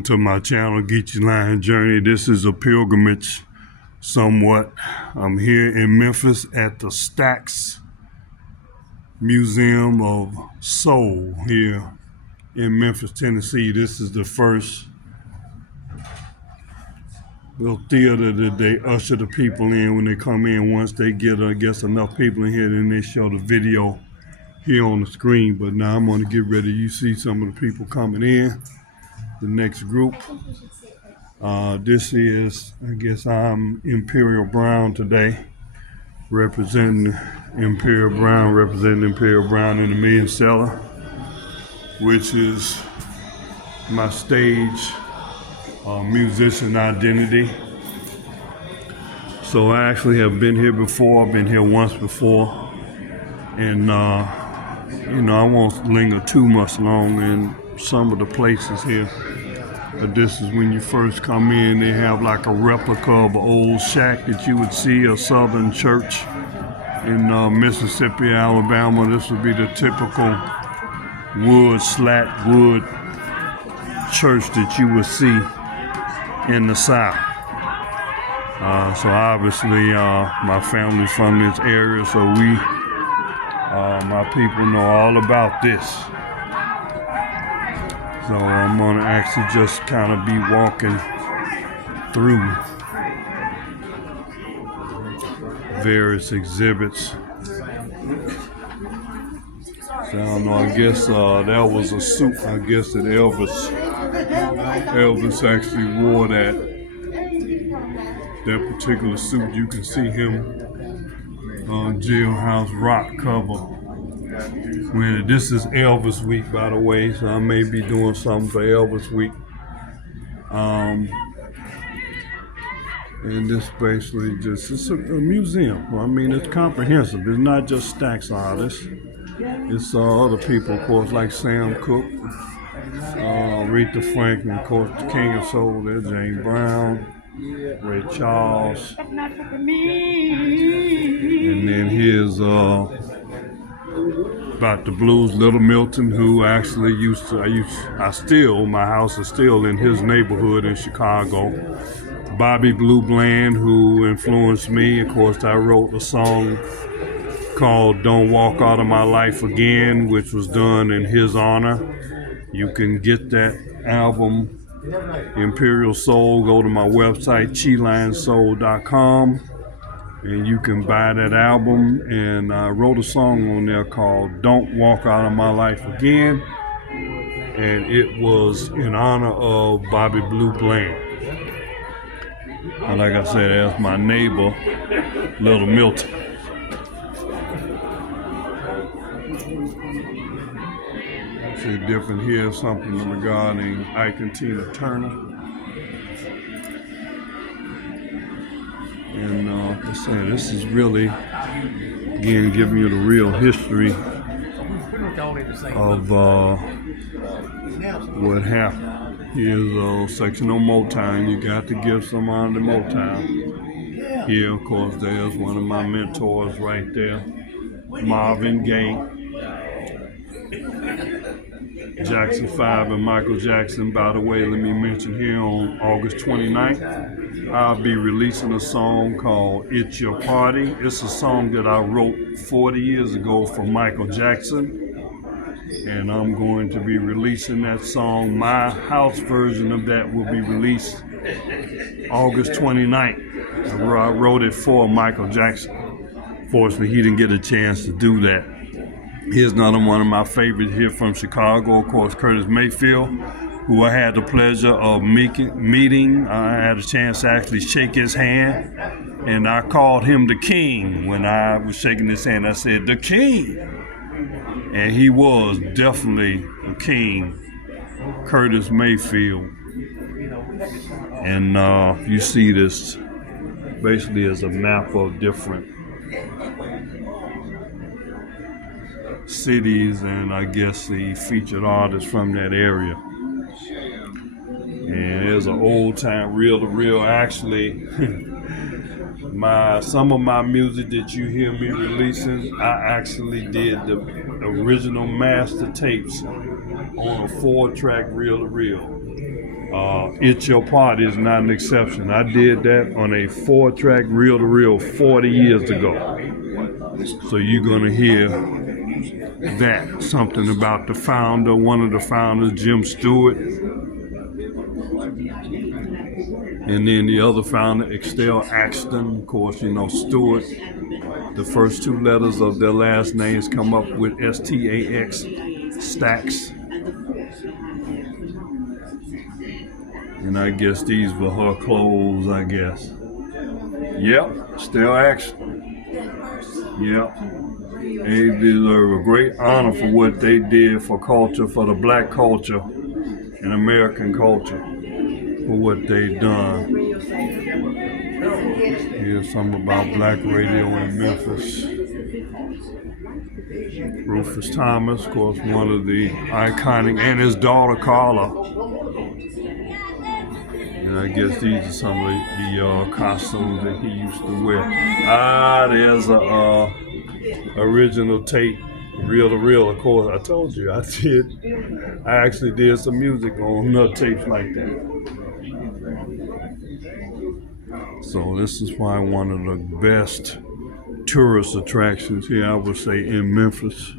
To my channel, Get Your Line Journey. This is a pilgrimage somewhat. I'm here in Memphis at the STAX Museum of Soul here in Memphis, Tennessee. This is the first little theater that they usher the people in when they come in. Once they get, I guess, enough people in here, then they show the video here on the screen. But now I'm going to get ready. You see some of the people coming in. The next group. This is, I guess I'm Imperial Brown today, representing Imperial Brown in the Million Seller, which is my stage musician identity. So I actually have been here before. I've been here once before, and I won't linger too much long in some of the places here. But this is when you first come in. They have like a replica of an old shack that you would see, a southern church in Mississippi, Alabama. This would be the typical slat wood church that you would see in the South. So obviously my family's from this area, so my people know all about this. So I'm going to actually just kind of be walking through various exhibits. So I don't know, I guess that was a suit, I guess, that Elvis actually wore that particular suit. You can see him on Jailhouse Rock cover. This is Elvis Week, by the way, so I may be doing something for Elvis Week. And this basically it's a museum. I mean, it's comprehensive. It's not just STAX artists. It's other people, of course, like Sam Cooke, Aretha Franklin, of course, the King of Soul there, James Brown, Ray Charles. And then here's about the blues, Little Milton, who actually my house is still in his neighborhood in Chicago. Bobby Blue Bland, who influenced me. Of course, I wrote a song called Don't Walk Out of My Life Again, which was done in his honor. You can get that album, Imperial Soul. Go to my website, chilinesoul.com. And you can buy that album, and I wrote a song on there called Don't Walk Out of My Life Again, and it was in honor of Bobby Blue Bland. And like I said, that's my neighbor, Little Milton. See different here, something regarding Ike and Tina Turner. And like I said, this is really, again, giving you the real history of what happened. Here's a section on Motown. You got to give some honor to Motown. Here, of course, there's one of my mentors right there, Marvin Gaye. Jackson 5 and Michael Jackson. By the way, let me mention here on August 29th, I'll be releasing a song called It's Your Party. It's a song that I wrote 40 years ago for Michael Jackson. And I'm going to be releasing that song. My house version of that will be released August 29th. I wrote it for Michael Jackson. Fortunately, he didn't get a chance to do that. Here's another one of my favorites here from Chicago, of course, Curtis Mayfield, who I had the pleasure of meeting. I had a chance to actually shake his hand, and I called him the King when I was shaking his hand. I said, the King. And he was definitely the King, Curtis Mayfield. And you see this basically as a map of different cities and I guess the featured artists from that area. And there's an old time reel-to-reel. Actually, some of my music that you hear me releasing, I actually did the original master tapes on a 4-track reel-to-reel. It's Your Party is not an exception. I did that on a 4-track reel-to-reel 40 years ago. So you're going to hear that. Something about the founder, one of the founders, Jim Stewart. And then the other founder, Estelle Axton. Of course, you know, Stewart. The first 2 letters of their last names come up with STAX, STAX. And I guess these were her clothes, I guess. Yep, Estelle Axton. Yep. They deserve a great honor for what they did for culture, for the black culture and American culture, for what they done. Here's something about black radio in Memphis. Rufus Thomas, of course, one of the iconic, and his daughter Carla. And I guess these are some of the costumes that he used to wear. There's a original tape, reel-to-reel, of course. I told you, I actually did some music on tapes like that. So this is probably one of the best tourist attractions here, I would say, in Memphis.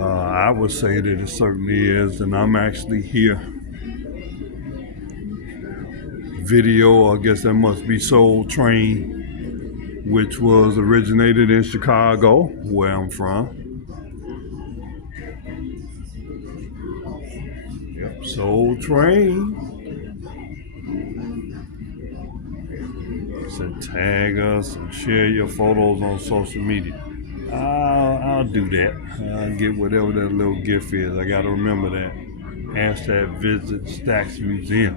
I would say that it certainly is, and I'm actually here. Video, I guess that must be Soul Train, which was originated in Chicago, where I'm from. Yep, Soul Train. Said tag us and share your photos on social media. I'll do that. I'll get whatever that little gift is. I got to remember that. Hashtag visit STAX Museum.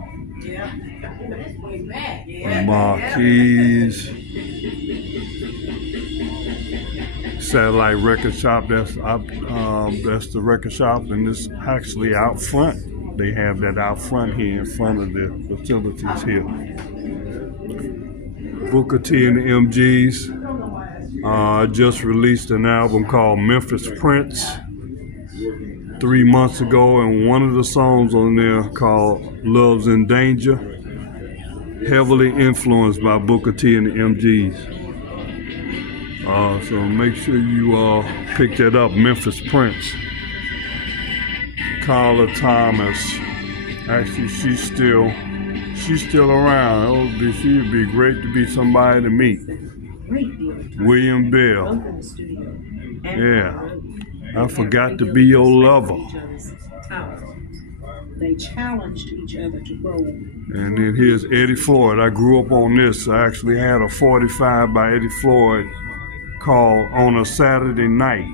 Marquees. Satellite record shop. That's the record shop, and it's actually out front. They have that out front here in front of the facilities here. Booker T and the MGs just released an album called Memphis Prince 3 months ago, and one of the songs on there called Love's in Danger, heavily influenced by Booker T and the MGs. So make sure you pick that up, Memphis Prince. Carla Thomas, actually she's still around. She would be great to be somebody to meet. William Bell. Yeah. I forgot to be your lover. They challenged each other to grow. And then here's Eddie Floyd. I grew up on this. I actually had a 45 by Eddie Floyd called On a Saturday Night.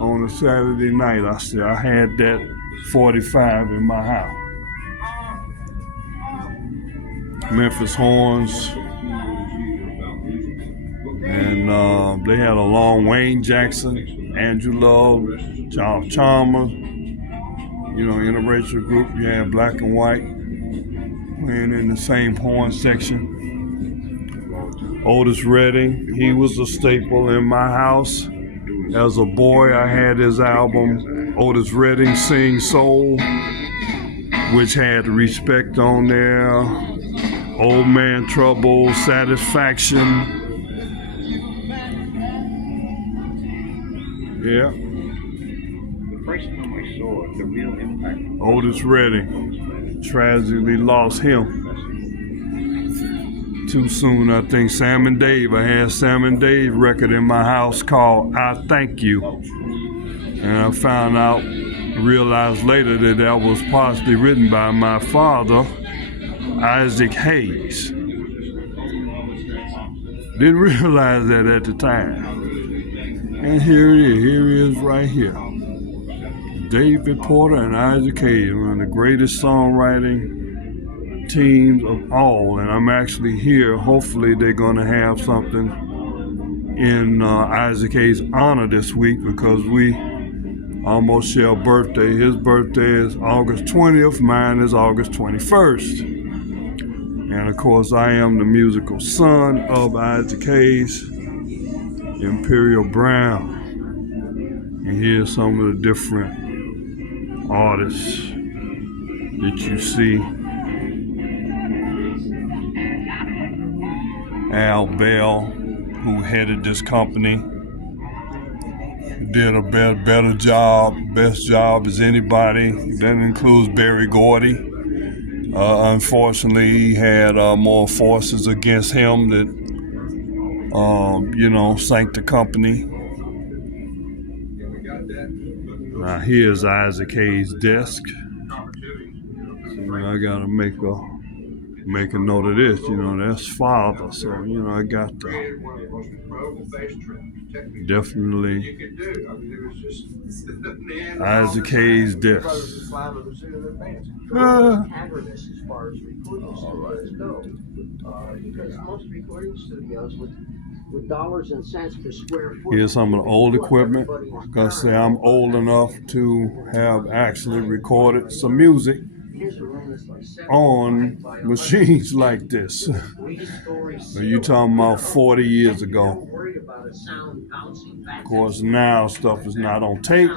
On a Saturday night, I had that 45 in my house. Memphis Horns. And they had a long Wayne Jackson, Andrew Love, Charles Chalmers. You know, interracial group. You had black and white playing in the same horn section. Otis Redding, he was a staple in my house. As a boy, I had his album, Otis Redding Sing Soul, which had Respect on there, Old Man Trouble, Satisfaction. Yeah. The first time I saw the real impact. Otis Redding, tragically lost him too soon, I think. Sam and Dave, I had Sam and Dave record in my house called I Thank You. And I found out, realized later that was partially written by my father, Isaac Hayes. Didn't realize that at the time. And here he is right here. David Porter and Isaac Hayes, one of the greatest songwriting teams of all, and I'm actually here. Hopefully they're going to have something in Isaac Hayes' honor this week, because we almost share a birthday. His birthday is August 20th, mine is August 21st. And of course I am the musical son of Isaac Hayes, Imperial Brown. And here's some of the different artists that you see. Al Bell, who headed this company, did a better job, best job as anybody. That includes Barry Gordy. Unfortunately, he had more forces against him that, sank the company. Now here's Isaac Hayes' desk. So, I gotta make a note of this. That's father. So I got to definitely Isaac Hayes' desk. Because most recording studios with dollars and cents per square foot. Here's some of the old equipment. Like I say, I'm old enough to have actually recorded some music on machines like this. So you talking about 40 years ago. Of course, now stuff is not on tape,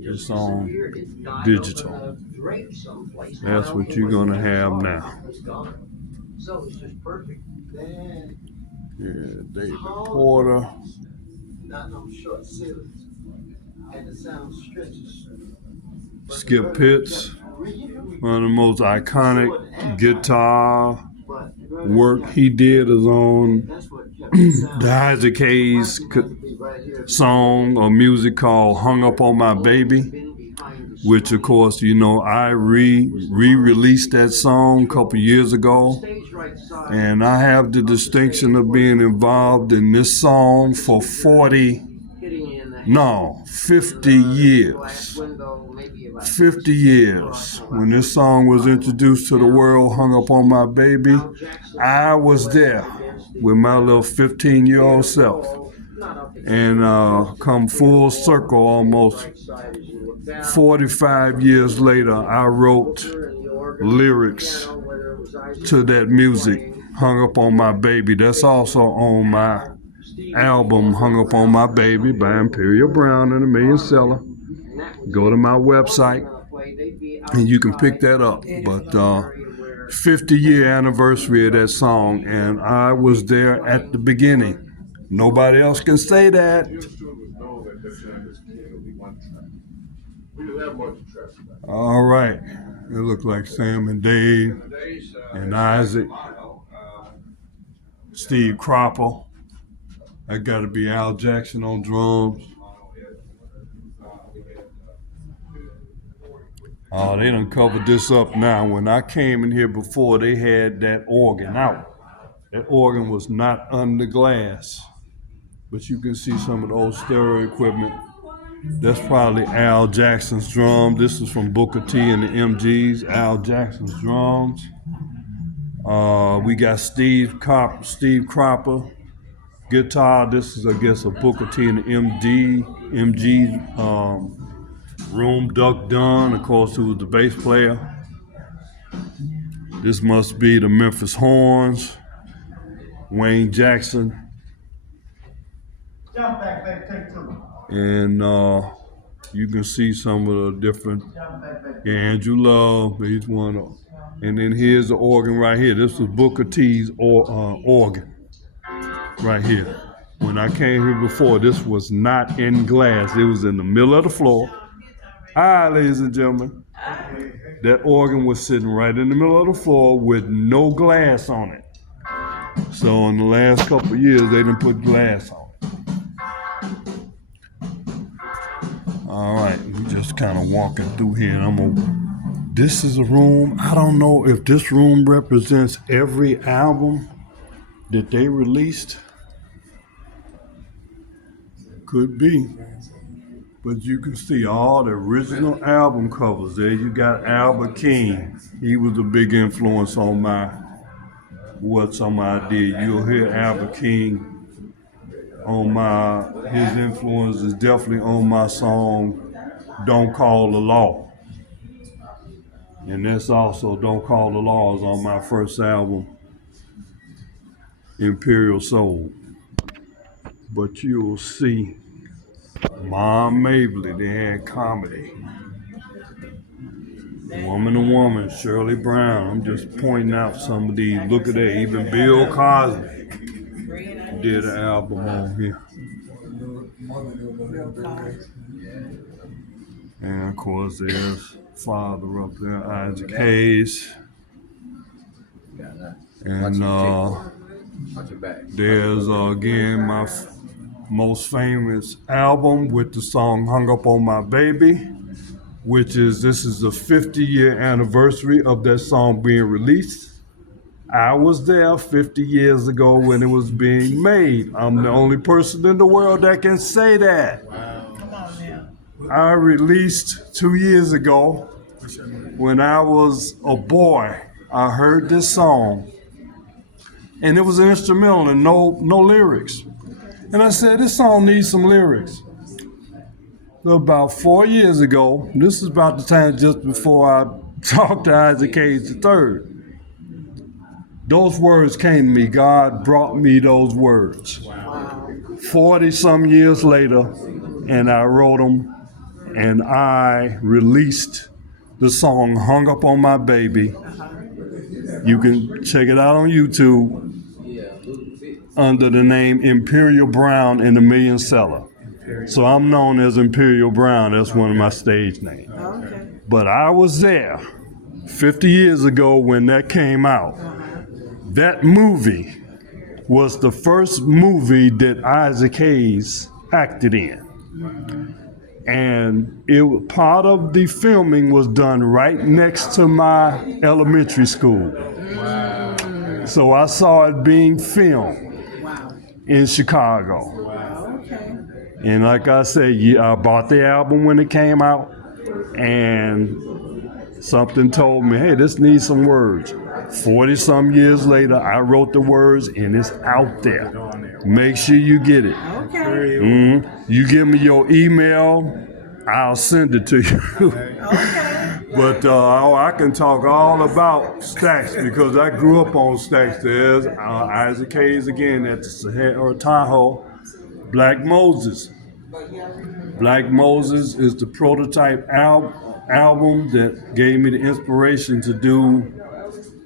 it's on digital. That's what you're gonna have now. So it's just perfect. Yeah, David Porter. Not no short ceilings. And the sound stretches. Skip Pitts, one of the most iconic guitar work he did is on the Isaac Hayes song or music called Hung Up on My Baby, which of course, I re-released that song a couple years ago. And I have the distinction of being involved in this song for 50 years. 50 years. When this song was introduced to the world, Hung Up on My Baby, I was there with my little 15-year-old self. And come full circle almost 45 years later, I wrote lyrics to that music, Hung Up on My Baby. That's also on my album, Hung Up on My Baby by Imperial Brown and a Million Seller. Go to my website and you can pick that up. But 50-year anniversary of that song, and I was there at the beginning. Nobody else can say that. All right. It looked like Sam and Dave and Isaac, Steve Cropper. That got to be Al Jackson on drums. Oh, they done covered this up now. When I came in here before, they had that organ out. That organ was not under glass. But you can see some of the old stereo equipment. That's probably Al Jackson's drum. This is from Booker T and the MGs, Al Jackson's drums. We got Steve Cropper, guitar. This is, I guess, a Booker T and the MG room. Duck Dunn, of course, who was the bass player. This must be the Memphis horns. Wayne Jackson. And you can see some of the different, Andrew Love, he's one of, and then here's the organ right here. This was Booker T's organ right here. When I came here before, this was not in glass. It was in the middle of the floor. Hi, ladies and gentlemen. That organ was sitting right in the middle of the floor with no glass on it. So in the last couple of years, they didn't put glass on it. All right, we just kind of walking through here, and this is a room. I don't know if this room represents every album that they released. Could be. But you can see all the original album covers. There you got Albert King. He was a big influence on what's on my idea. You'll hear Albert King on his influence is definitely on my song, Don't Call the Law. And that's also Don't Call the Law is on my first album, Imperial Soul. But you'll see Mom Mabley, they had comedy. Woman to Woman, Shirley Brown. I'm just pointing out some of these. Look at that. Even Bill Cosby did an album on here. And of course, there's Father up there, Isaac Hayes. And there's again my most famous album with the song Hung Up on My Baby, which is this is the 50-year anniversary of that song being released. I was there 50 years ago when it was being made. I'm the only person in the world that can say that. Come on now. I released 2 years ago when I was a boy. I heard this song and it was an instrumental and no lyrics. And I said, this song needs some lyrics. So about 4 years ago, this is about the time just before I talked to Isaac Hayes III. Those words came to me. God brought me those words. 40 some years later, and I wrote them, and I released the song Hung Up on My Baby. You can check it out on YouTube under the name Imperial Brown and the Million Seller. So I'm known as Imperial Brown. That's one of my stage names. Okay. But I was there 50 years ago when that came out. That movie was the first movie that Isaac Hayes acted in. And part of the filming was done right next to my elementary school. So I saw it being filmed in Chicago. Okay. And like I said, I bought the album when it came out, and something told me, hey, this needs some words. 40 some years later, I wrote the words, and it's out there. Make sure you get it. Okay. You give me your email, I'll send it to you. Okay. But I can talk all about STAX because I grew up on STAX. There's Isaac Hayes again at the Sahara Tahoe. Black Moses. Black Moses is the prototype album that gave me the inspiration to do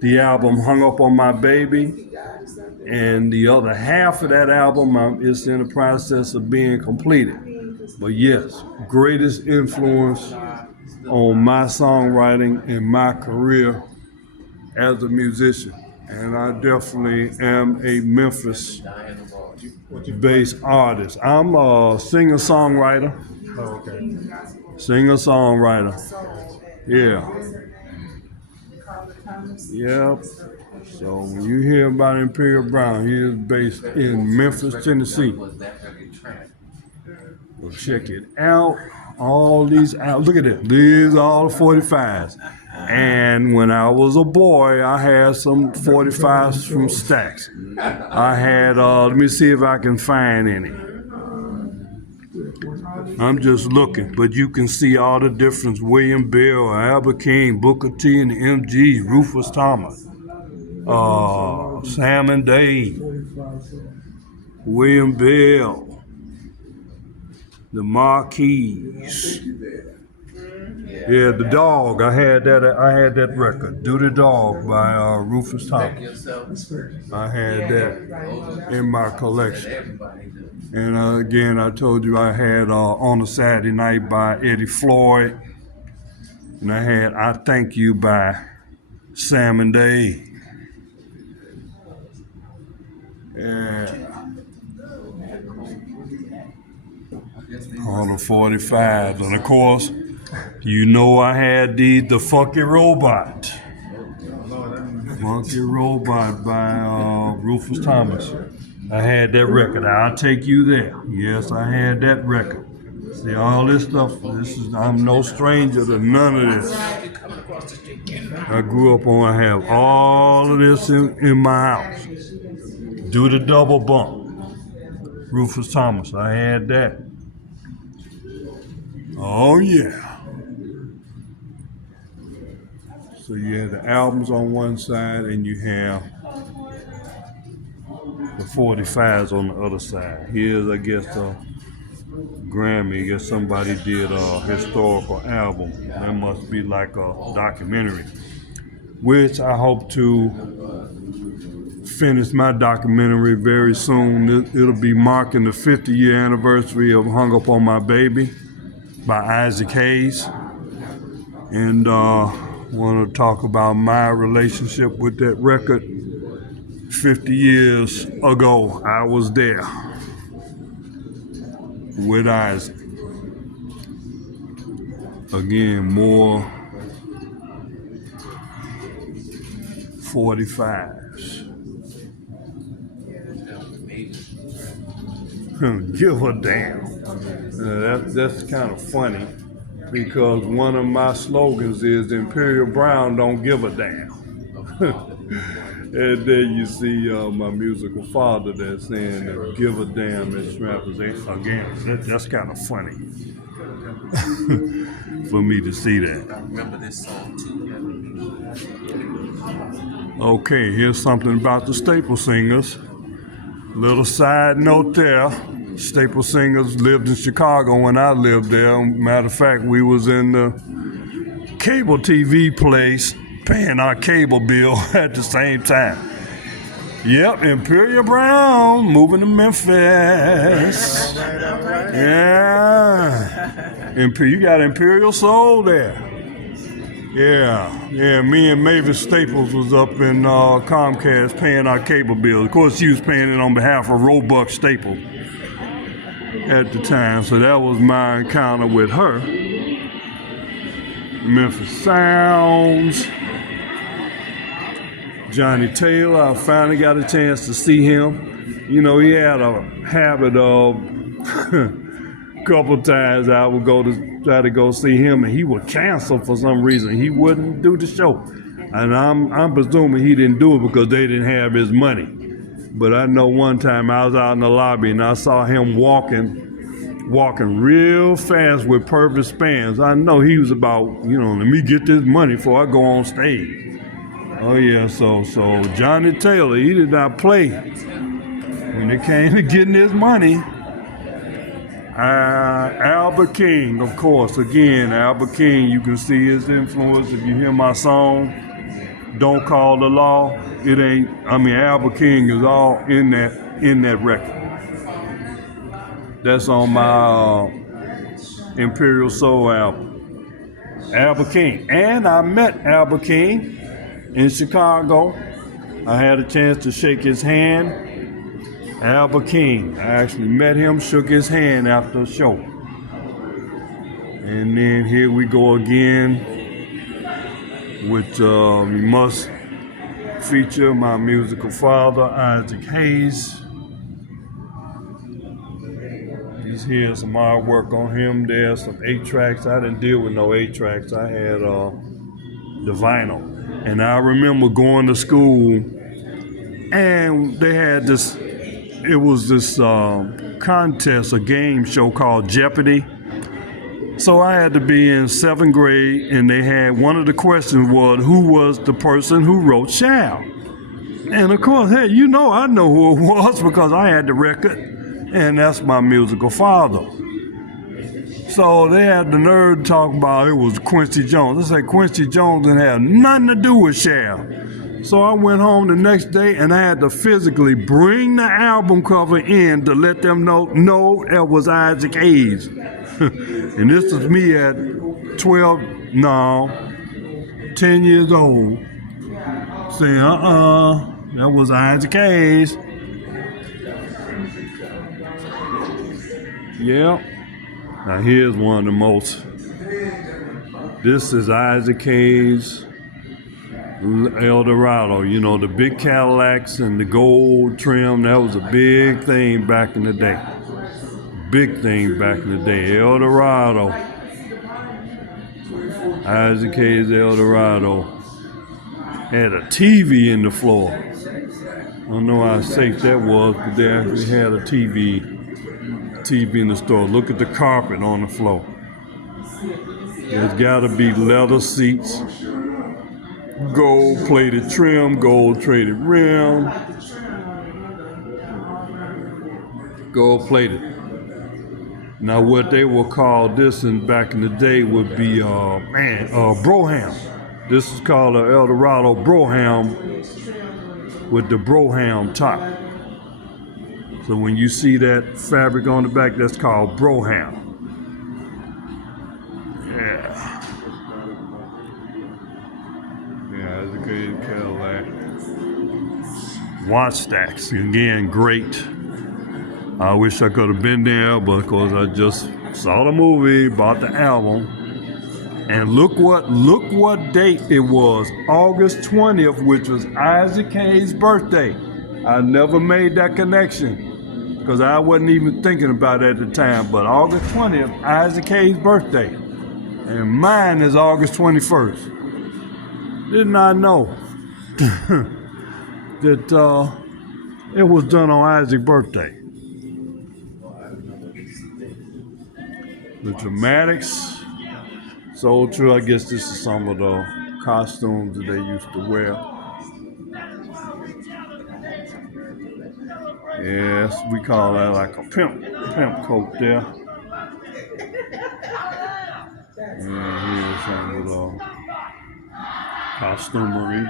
the album Hung Up on My Baby. And the other half of that album is in the process of being completed. But yes, greatest influence on my songwriting and my career as a musician. And I definitely am a Memphis-based artist. I'm a singer-songwriter. Singer-songwriter. Yeah. Yep. So when you hear about Imperial Brown, he is based in Memphis, Tennessee. Well, check it out. All these out. Look at it. These are all the 45s. And when I was a boy, I had some 45s from STAX. I had, let me see if I can find any. I'm just looking, but you can see all the difference. William Bell, Albert King, Booker T and the MGs, Rufus Thomas, Sam and Dave, William Bell, the Marquis. Yeah, the Dog. I had that record. Do the Dog by Rufus Thomas. I had that in my collection. And again, I told you I had On a Saturday Night by Eddie Floyd. And I had I Thank You by Sam and Dave. Yeah. All the 45s. And of course, you know I had the Funky Robot. Funky Robot by Rufus Thomas. I had that record. I'll Take You There. Yes, I had that record. See, all this stuff, I'm no stranger to none of this. I grew up on, I have all of this in my house. Do the Double Bump. Rufus Thomas, I had that. Oh, yeah. So you have the albums on one side and you have the 45s on the other side. Here's, I guess, Grammy. I guess somebody did a historical album. That must be like a documentary, which I hope to finish my documentary very soon. It'll be marking the 50-year anniversary of Hung Up on My Baby by Isaac Hayes. And want to talk about my relationship with that record. 50 years ago, I was there with Isaac. Again, more 45s. Give a damn. That's kind of funny because one of my slogans is Imperial Brown don't give a damn. And then you see my musical father that's saying that give a damn at Strappers. Again, that's kind of funny for me to see that. I remember this song too. Okay, here's something about the Staple Singers. Little side note there. Staple Singers lived in Chicago when I lived there. Matter of fact, we was in the cable TV place paying our cable bill at the same time. Yep, Imperial Brown moving to Memphis. Yeah. You got Imperial Soul there. Yeah, me and Mavis Staples was up in Comcast paying our cable bill. Of course, she was paying it on behalf of Roebuck Staples at the time, so that was my encounter with her. Memphis Sounds. Johnny Taylor, I finally got a chance to see him. You know, he had a habit of a couple times I would try to go see him, and he would cancel for some reason. He wouldn't do the show. And I'm presuming he didn't do it because they didn't have his money. But I know one time I was out in the lobby and I saw him walking real fast with perfect spans. I know he was about, let me get this money before I go on stage. Oh yeah, so Johnny Taylor, he did not play when it came to getting his money. Albert King, of course. Again, Albert King, you can see his influence if you hear my song, Don't Call the Law. Albert King is all in that record. That's on my Imperial Soul album. Albert King. And I met Albert King in Chicago. I had a chance to shake his hand. Albert King. I actually met him, shook his hand after the show. And then here we go again with we must feature my musical father, Isaac Hayes. Here's some artwork on him. There's some 8-tracks. I didn't deal with no 8-tracks. I had the vinyl. And I remember going to school and they had this contest, a game show called Jeopardy. So I had to be in 7th grade, and they had one of the questions was, who was the person who wrote Shout? And of course, hey, I know who it was because I had the record, and that's my musical father. So they had the nerd talk about it was Quincy Jones. I said Quincy Jones didn't have nothing to do with Shout. So I went home the next day and I had to physically bring the album cover in to let them know, no, it was Isaac Hayes. And this is me at 10 years old, saying, that was Isaac Hayes. Yeah. Now here's one of the most. This is Isaac Hayes. El Dorado, the big Cadillacs and the gold trim, that was a big thing back in the day. Big thing back in the day. El Dorado. Isaac Hayes El Dorado. Had a TV in the floor. I don't know how safe that was, but they actually had a TV in the store. Look at the carpet on the floor. There's gotta be leather seats. Gold-plated trim, gold-plated rim. Gold-plated. Now, what they will call this back in the day would be, Broham. This is called an Eldorado Broham with the Broham top. So when you see that fabric on the back, that's called Broham. Yeah. Yeah, it's a good Cadillac. Watch STAX, again, great. I wish I could have been there, but of course I just saw the movie, bought the album, and look what date it was, August 20th, which was Isaac Hayes' birthday. I never made that connection because I wasn't even thinking about it at the time, but August 20th, Isaac Hayes' birthday, and mine is August 21st. Did not know that it was done on Isaac's birthday. The Dramatics, Soul True. I guess this is some of the costumes that they used to wear. Yes, we call that like a pimp coat there. And here's some of the costumery.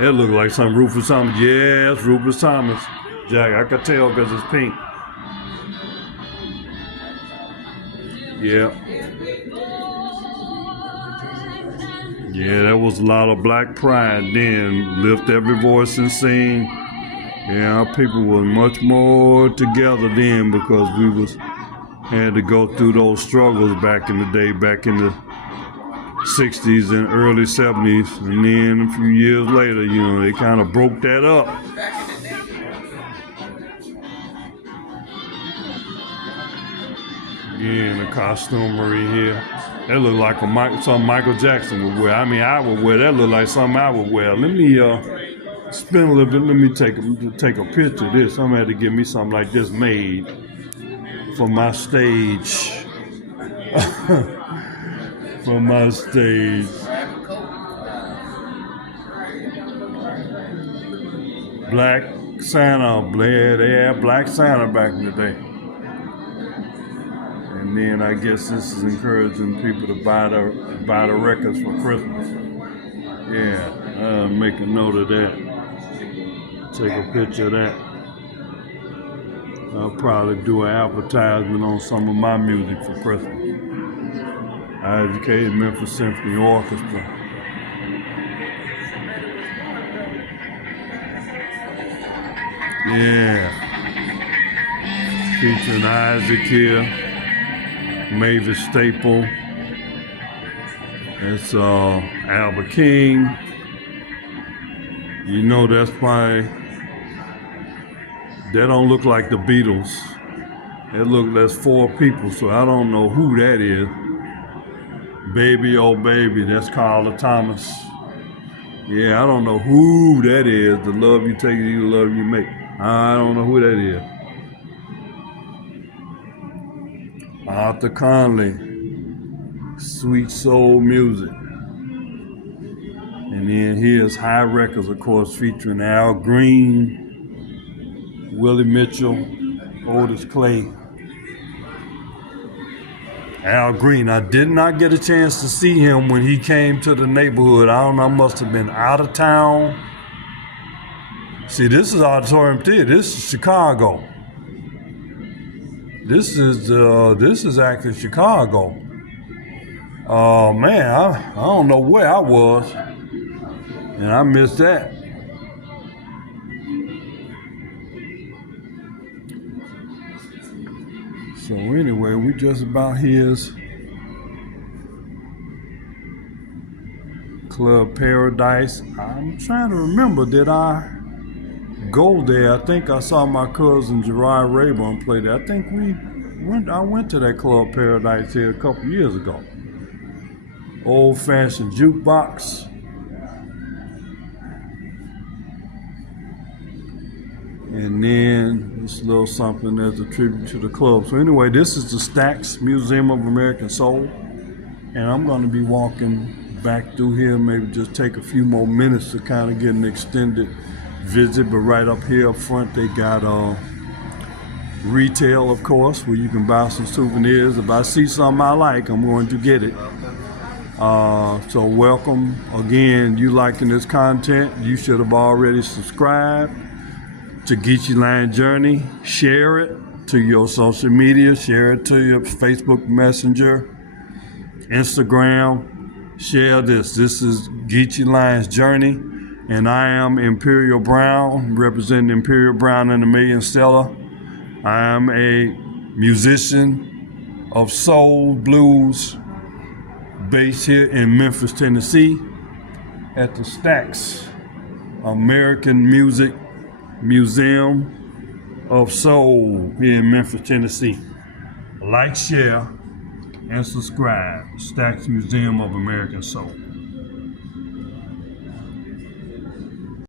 It looked like some Rufus Thomas. Yes, Rufus Thomas. Jack, I could tell because it's pink. Yeah. Yeah, that was a lot of black pride then. Lift every voice and sing. Yeah, our people were much more together then because we had to go through those struggles back in the day, back in the 60s and early 70s. And then a few years later, they kind of broke that up. Again, the costumery here. That look like something Michael Jackson would wear. I mean, I would wear. That look like something I would wear. Let me spin a little bit. Let me take a picture of this. I'm gonna have to get me something like this made for my stage. For my stage. Black Santa. They had Black Santa back in the day. And then I guess this is encouraging people to buy the records for Christmas. Yeah, make a note of that. Take a picture of that. I'll probably do an advertisement on some of my music for Christmas. I educated Memphis Symphony Orchestra. Yeah. Featuring Isaac here. Mavis Staple. It's Albert King. That's why that don't look like the Beatles. That's four people, so I don't know who that is. Baby, oh baby, that's Carla Thomas. Yeah, I don't know who that is. The love you take, the love you make. I don't know who that is. Arthur Conley, Sweet Soul Music. And then here's High Records, of course, featuring Al Green, Willie Mitchell, Otis Clay. Al Green, I did not get a chance to see him when he came to the neighborhood. I don't know, I must have been out of town. See, this is Auditorium Theater. This is Chicago. This is actually Chicago. Man, I don't know where I was, and I missed that. So anyway, we just about here's Club Paradise. I'm trying to remember, did I go there? I think I saw my cousin Gerard Rayburn play there. I think I went to that Club Paradise here a couple years ago. Old-fashioned jukebox. And then this little something as a tribute to the club. So anyway, this is the STAX Museum of American Soul. And I'm going to be walking back through here, maybe just take a few more minutes to kind of get an extended visit. But right up here up front, they got retail, of course, where you can buy some souvenirs. If I see something I like, I'm going to get it. So welcome. Again, you liking this content, you should have already subscribed to Geechee Line Journey. Share it to your social media. Share it to your Facebook Messenger, Instagram. Share this. This is Geechee Line's Journey, and I am Imperial Brown, representing Imperial Brown and the Million Seller. I am a musician of soul blues based here in Memphis, Tennessee at the STAX, American Music Museum of Soul here in Memphis, Tennessee. Like, share, and subscribe. STAX Museum of American Soul.